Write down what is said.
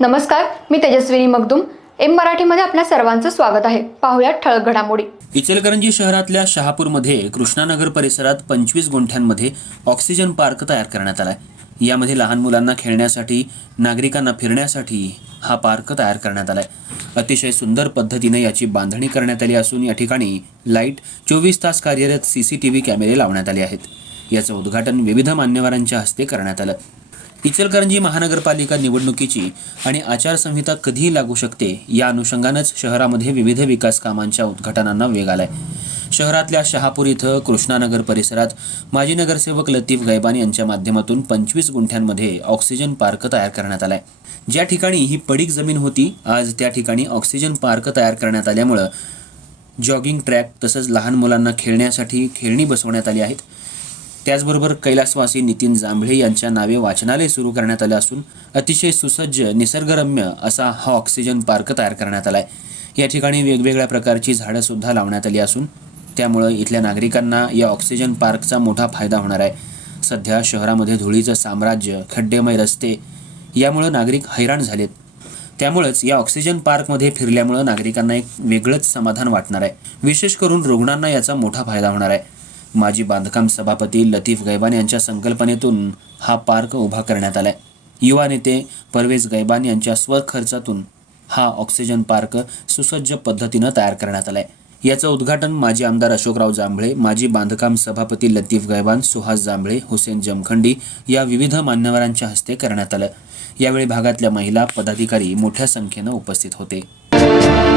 नमस्कार मी तेजस्विनी मगदुम. एम मराठीमध्ये आपल्या सर्वांचं स्वागत आहे. पाहुयात ठळक घडामोडी. इचलकरंजी शहरातल्या शहापूरमध्ये कृष्णानगर परिसरात पंचवीस गुंठ्यांमध्ये ऑक्सिजन पार्क तयार करण्यात आला आहे यामध्ये लहान मुलांना खेळण्यासाठी नागरिकांना फिरण्यासाठी हा पार्क तयार करण्यात आला आहे अतिशय सुंदर पद्धतीने याची बांधणी करण्यात आली असून या ठिकाणी लाइट चोवीस तास कार्यरत सी सी टी व्ही कॅमेरे लावण्यात आले आहेत. याचं उद्घाटन विविध मान्यवरांच्या हस्ते करण्यात आलं. इचलकरंजी महानगरपालिका निवडणुकीची आणि आचारसंहिता कधीही लागू शकते या अनुषंगानंच शहरामध्ये विविध विकास कामांच्या उद्घाटनांना वेग आलाय. शहरातल्या शहापूर इथं कृष्णानगर परिसरात माजी नगरसेवक लतीफ गैबान यांच्या माध्यमातून पंचवीस गुंठ्यांमध्ये ऑक्सिजन पार्क तयार करण्यात आलाय. ज्या ठिकाणी ही पडीक जमीन होती आज त्या ठिकाणी ऑक्सिजन पार्क तयार करण्यात आल्यामुळं जॉगिंग ट्रॅक तसंच लहान मुलांना खेळण्यासाठी खेळणी बसवण्यात आली आहेत. त्याचबरोबर कैलासवासी नितीन जांभळे यांच्या नावे वाचनालय सुरू करण्यात आलं असून अतिशय सुसज्ज निसर्गरम्य असा हा ऑक्सिजन पार्क तयार करण्यात आला आहे या ठिकाणी वेगवेगळ्या प्रकारची झाडंसुद्धा लावण्यात आली असून त्यामुळं इथल्या नागरिकांना या ऑक्सिजन पार्कचा मोठा फायदा होणार आहे. सध्या शहरामध्ये धुळीचं साम्राज्य खड्डेमय रस्ते यामुळं नागरिक हैराण झालेत. त्यामुळेच या ऑक्सिजन पार्कमध्ये फिरल्यामुळं नागरिकांना एक वेगळंच समाधान वाटणार आहे. विशेष करून रुग्णांना याचा मोठा फायदा होणार आहे. माजी बांधकाम सभापती लतीफ गैबान यांच्या संकल्पनेतून हा पार्क उभा करण्यात आलाय. युवा नेते परवेज गैबान यांच्या स्वखर्चातून हा ऑक्सिजन पार्क सुसज्ज पद्धतीनं तयार करण्यात आलाय. याचं उद्घाटन माजी आमदार अशोकराव जांभळे माजी बांधकाम सभापती लतीफ गैबान सुहास जांभळे हुसेन जमखंडी या विविध मान्यवरांच्या हस्ते करण्यात आलं. यावेळी भागातल्या महिला पदाधिकारी मोठ्या संख्येनं उपस्थित होते.